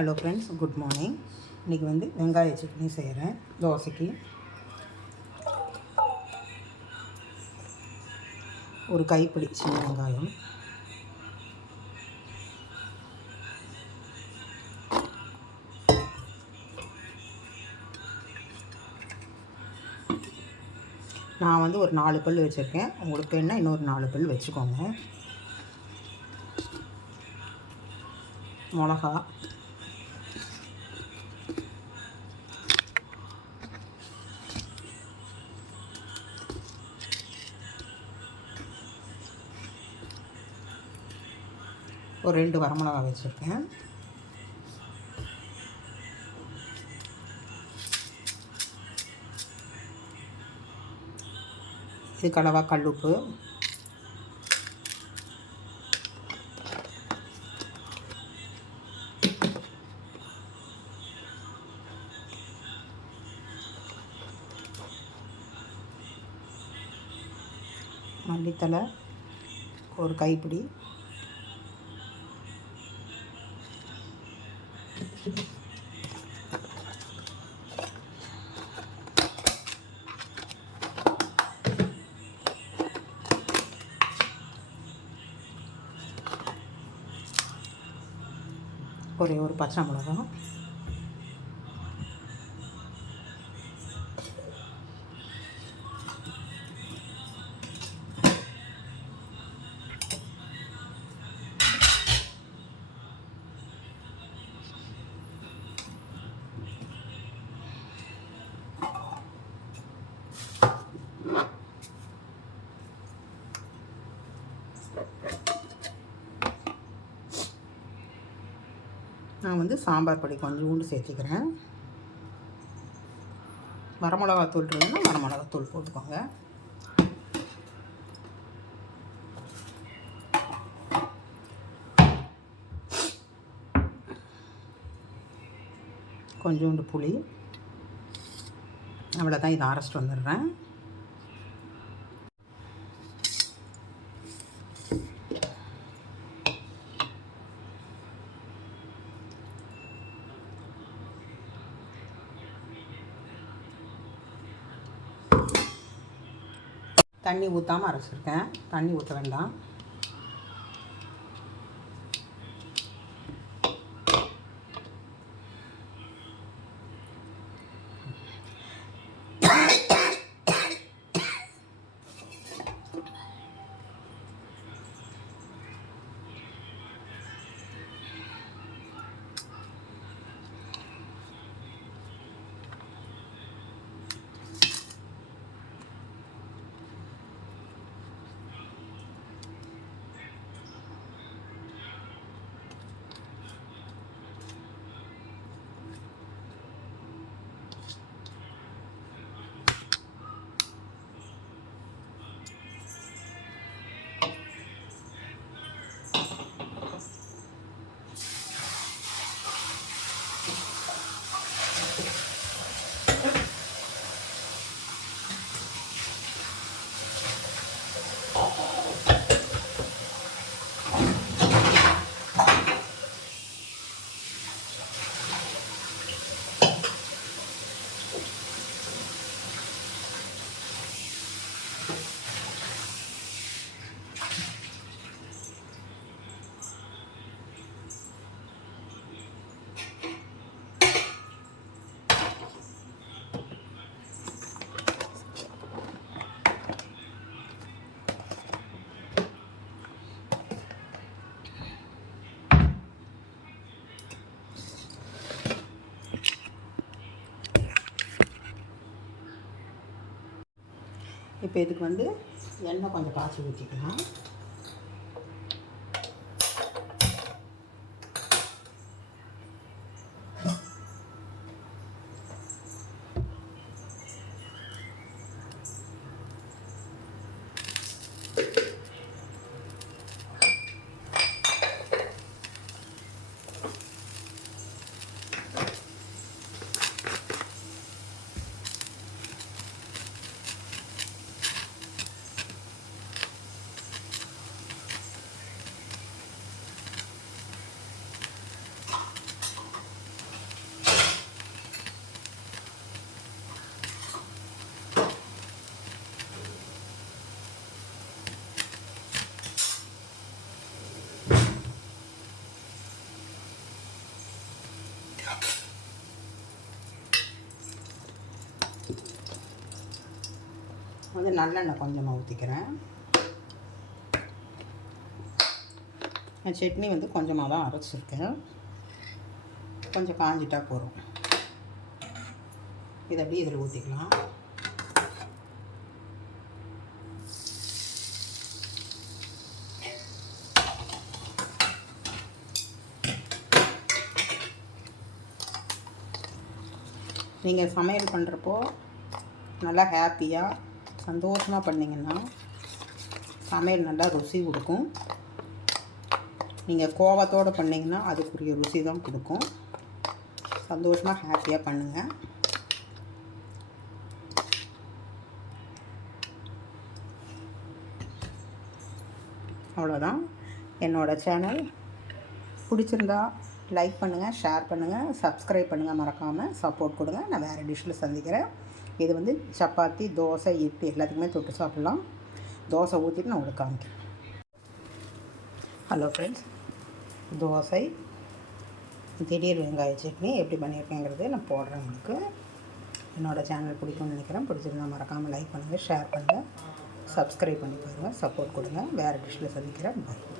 Hello friends, good morning. இன்றைக்கி வந்து வெங்காய சட்னி செய்கிறேன் தோசைக்கு. ஒரு கைப்பிடி சின்ன வெங்காயம், நான் வந்து ஒரு 4 பல் வச்சுருக்கேன். உங்களுக்கு என்ன இன்னொரு 4 பல் வச்சுக்கோங்க. மிளகா, ஒரு 2 வரமிளகா வச்சுருக்கேன். இது கடவா கல்லுப்பு, மல்லித்தலை ஒரு கைப்பிடி, ஒரே ஒரு பச்சை மிளகா, நான் வந்து சாம்பார் பொடி கொஞ்சோண்டு சேர்த்துக்கிறேன். வரமிளகாத்தூள் இருந்ததுன்னா வரமிளகாத்தூள் போட்டுக்கோங்க. கொஞ்சோண்டு புளி, அவ்வளோதான். இதை அரைச்சிட்டு வந்துடுறேன். தண்ணி ஊற்றாமல் அரைச்சிருக்கேன், தண்ணி ஊற்ற வேண்டாம். இப்போ இதுக்கு வந்து எண்ணெய் கொஞ்சம் காய்ச்சி ஊற்றிக்கலாம். வந்து நல்லெண்ணெய் கொஞ்சமாக ஊற்றிக்கிறேன். சட்னி வந்து கொஞ்சமாக தான் அரைச்சிருக்கேன். கொஞ்சம் காஞ்சிட்டா போதும். இதை அப்படியே இதில் ஊற்றிக்கலாம். நீங்கள் சமையல் பண்ணுறப்போ நல்லா ஹாப்பியாக சந்தோஷமாக பண்ணிங்கன்னா சமையல் நல்லா ருசி கொடுக்கும். நீங்கள் கோபத்தோடு பண்ணிங்கன்னா அதுக்குரிய ருசி தான் கொடுக்கும். சந்தோஷமாக ஹாப்பியாக பண்ணுங்கள். அவ்வளோதான். என்னோடய சேனல் பிடிச்சிருந்தா லைக் பண்ணுங்கள், ஷேர் பண்ணுங்கள், சப்ஸ்கிரைப் பண்ணுங்கள். மறக்காமல் சப்போர்ட் கொடுங்க. நான் வேறு டிஷ்ஷில் சந்திக்கிறேன். இது வந்து சப்பாத்தி, தோசை, இட்லி எல்லாத்துக்குமே தொட்டு சாப்பிட்லாம். தோசை ஊற்றிட்டு நான் உங்களுக்கு காமிக்கிறேன். ஹலோ ஃப்ரெண்ட்ஸ், தோசை திடீர் வெங்காய சட்னி எப்படி பண்ணியிருக்கேங்கிறது நான் போடுறேன் உங்களுக்கு. என்னோடய சேனல் பிடிக்கும்னு நினைக்கிறேன். பிடிச்சிருந்தா மறக்காமல் லைக் பண்ணுங்கள், ஷேர் பண்ணுங்கள், சப்ஸ்கிரைப் பண்ணி பாருங்கள், சப்போர்ட் கொடுங்க. வேறு டிஷ்ஷில் சந்திக்கிறேன். பாய்.